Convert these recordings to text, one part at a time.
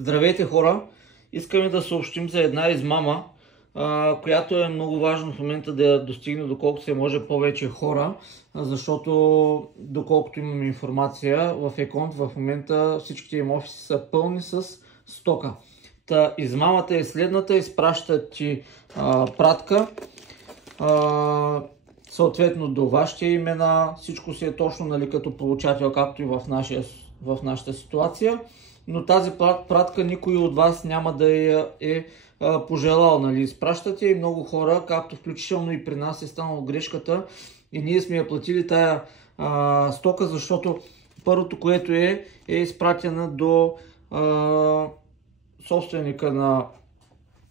Здравейте, хора! Искаме да съобщим за една измама, която е много важно в момента да я достигне доколкото се може повече хора, защото доколкото имаме информация в Еконт в момента всичките им офиси са пълни с стока. Измамата е следната: изпращат ти пратка, съответно до вашите имена, всичко си е точно, нали, като получател, както и в нашата ситуация, но тази пратка никой от вас няма да я е пожелал, нали. Изпращате и много хора, както включително и при нас е станало грешката и ние сме я платили тая стока, защото първото, което е изпратена до собственика на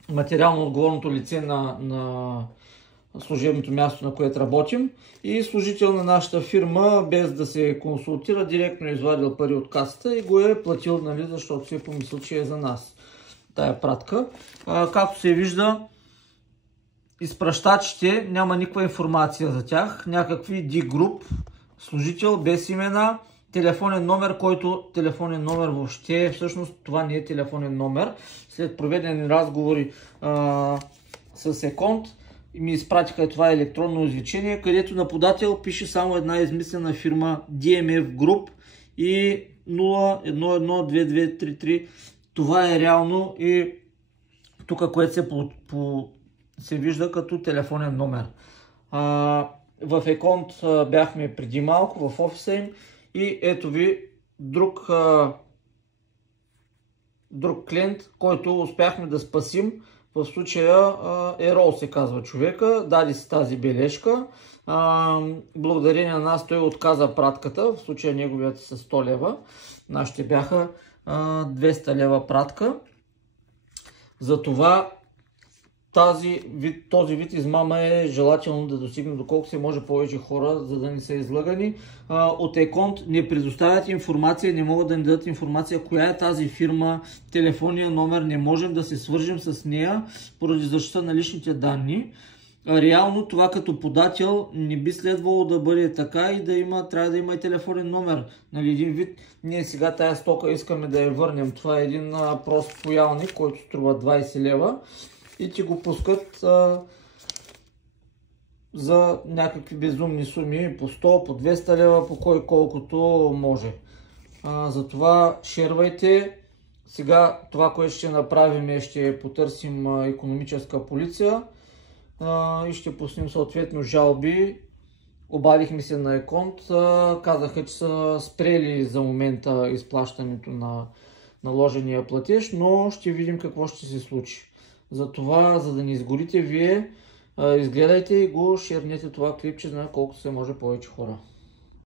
материално отговорното лице на служебното място, на което работим, и служител на нашата фирма, без да се консултира, директно е извадил пари от касата и го е платил, нали, защото си е помислил, че е за нас тая пратка. Както се вижда, изпращачите няма никаква информация за тях, някакви D-Group, служител без имена, телефонен номер, който телефонен номер въобще, всъщност това не е телефонен номер. След проведени разговори с Еконт ми изпратиха това електронно извлечение, където на подател пише само една измислена фирма DMF Group и 01122233. Това е реално и тук, което се вижда като телефонен номер. В Еконт бяхме преди малко в офиса им и ето ви друг клиент, който успяхме да спасим. В случая Ерол се казва човека, даде си тази бележка. Благодарение на нас той отказа пратката, в случая неговият са 100 лева, нашите бяха 200 лева пратка. Затова този вид измама е желателно да достигне доколко се може повече хора, за да не са излъгани. От Еконт не предоставят информация, не могат да ни дадат информация коя е тази фирма, телефонния номер, не можем да се свържем с нея поради защита на личните данни. Реално това като подател не би следвало да бъде така и трябва да има и телефонен номер. Нали, един вид, ние сега тая стока искаме да я върнем. Това е един прост поялник, който струва 20 лева. И ти го пускат за някакви безумни суми, по 100, по 200 лева, по кой колкото може. Затова шервайте. Сега това, което ще направим, е ще потърсим икономическа полиция и ще пуснем съответно жалби. Обадихме се на Еконт, казаха, че са спрели за момента изплащането на наложения платеж, но ще видим какво ще се случи. Затова, за да не изгорите вие, изгледайте и го шернете това клипче на колкото се може повече хора.